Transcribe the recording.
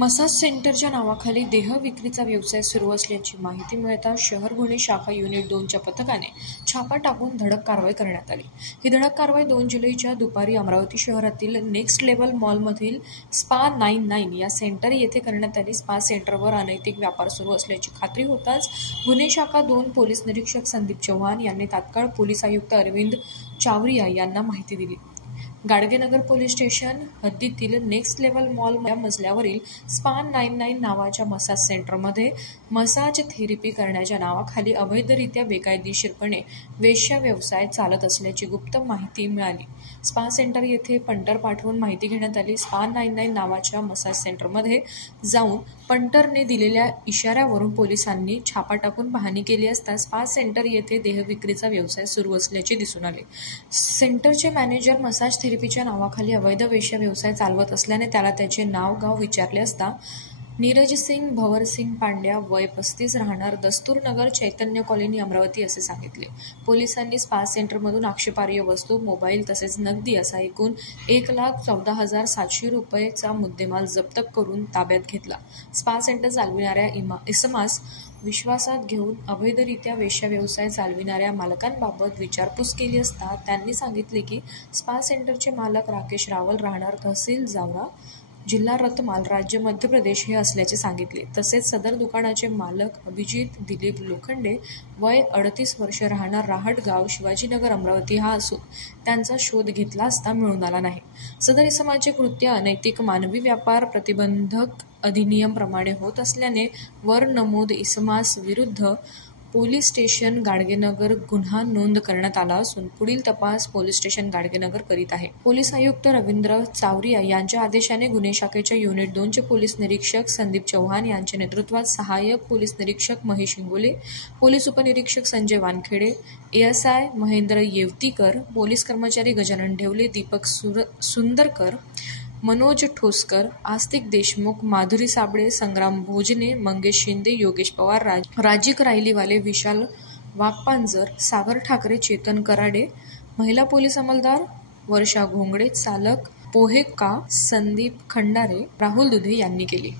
Massage सेंटरच्या नावाखाली देह विक्रीचा व्यवसाय सुरू असल्याची माहिती मिळताच शहर गुन्हे शाखा युनिट 2च्या पथकाने छापा टाकून धडक कारवाई करण्यात आली। ही धडक कारवाई 2 जुलैच्या दुपारी अमरावती शहरातील नेक्स्ट लेव्हल मॉलमधील स्पा 99 या सेंटर येथे करण्यात आली। स्पा सेंटरवर अनैतिक व्यापार सुरू असल्याची खात्री होताच गुन्हे शाखा 2 पोलीस निरीक्षक संदीप चव्हाण यांनी तात्काळ पोलीस आयुक्त अरविंद चावरिया यांना माहिती दिली। गाडगेनगर पोलीस स्टेशन हद्दीतील नेक्स्ट लेव्हल मॉल या मजल्यावरील स्पा 99 नावाच्या मसाज सेंटरमध्ये मसाज थेरपी करण्याच्या नावाखाली अवैधरित्या बेकायदेशीरपणे वेश्या व्यवसाय चालत असल्याची गुप्त माहिती मिळाली। स्पा सेंटर येथे पंटर पाठवून माहिती घेण्यात आली। स्पा 99 नावाच्या मसाज सेंटरमध्ये जाऊन पंटरने दिलेल्या इशाऱ्यावरून पोलिसांनी छापा टाकून पाहणी केली असता स्पा सेंटर येथे देहविक्रीचा व्यवसाय सुरू असल्याचे दिसून आले। सेंटरचे मॅनेजर मसाज थेरपीच्या नावाखाली अवैध वेश्या व्यवसाय चालवत असल्याने त्याला त्याचे नाव गाव विचारले असता नीरज सिंग भवर सिंग पांड्या वय 35 राहणार दस्तूरनगर चैतन्य कॉलनी अमरावती असे सांगितले। पोलिसांनी स्पा सेंटरमधून आक्षेपार्ह वस्तू मोबाईल तसेच नगदी असा एकूण 1,14,700 रुपयेचा मुद्देमाल जप्त करून ताब्यात घेतला। स्पा सेंटर चालविणाऱ्या इसमास विश्वासात घेऊन अवैधरित्या वेश्या व्यवसाय चालविणाऱ्या मालकांबाबत विचारपूस केली असता त्यांनी सांगितले की स्पा सेंटरचे मालक राकेश रावल राहणार तहसील जावरा जिल्हा रतलाम राज्य मध्य प्रदेश हे असल्याचे सांगितले। तसेच सदर दुकानाचे मालक अभिजित दिलीप लोखंडे वय 38 वर्ष राहणार राहटगाव शिवाजीनगर अमरावती हा असून त्यांचा शोध घेतला असता मिळून आला नाही। सदर इसमाचे कृत्य अनैतिक मानवी व्यापार प्रतिबंधक अधिनियम प्रमाणे होत असल्याने वर नमूद इसमास विरुद्ध पोलीस स्टेशन गाडगेनगर गुन्हा नोंद करण्यात आला असून पुढील तपास पोलीस स्टेशन गाडगेनगर करीत आहे। पोलीस आयुक्त रवींद्र चावरिया यांच्या आदेशाने गुन्हे शाखेच्या युनिट 2चे पोलीस निरीक्षक संदीप चव्हाण यांच्या नेतृत्वात सहाय्यक पोलीस निरीक्षक महेश इंगोले, पोलीस उपनिरीक्षक संजय वानखेडे, एएसआय महेंद्र येवतीकर, पोलीस कर्मचारी गजानन ढेवले, दीपक सुंदरकर, मनोज ठोसकर, आस्तिक देशमुख, माधुरी साबळे, संग्राम भोजने, मंगेश शिंदे, योगेश पवार, राजिक रायलीवाले, विशाल वाघपांजर, सागर ठाकरे, चेतन कराडे, महिला पोलीस अंमलदार वर्षा घोंगडे, चालक पोहेका संदीप खंडारे, राहुल दुधे यांनी केली।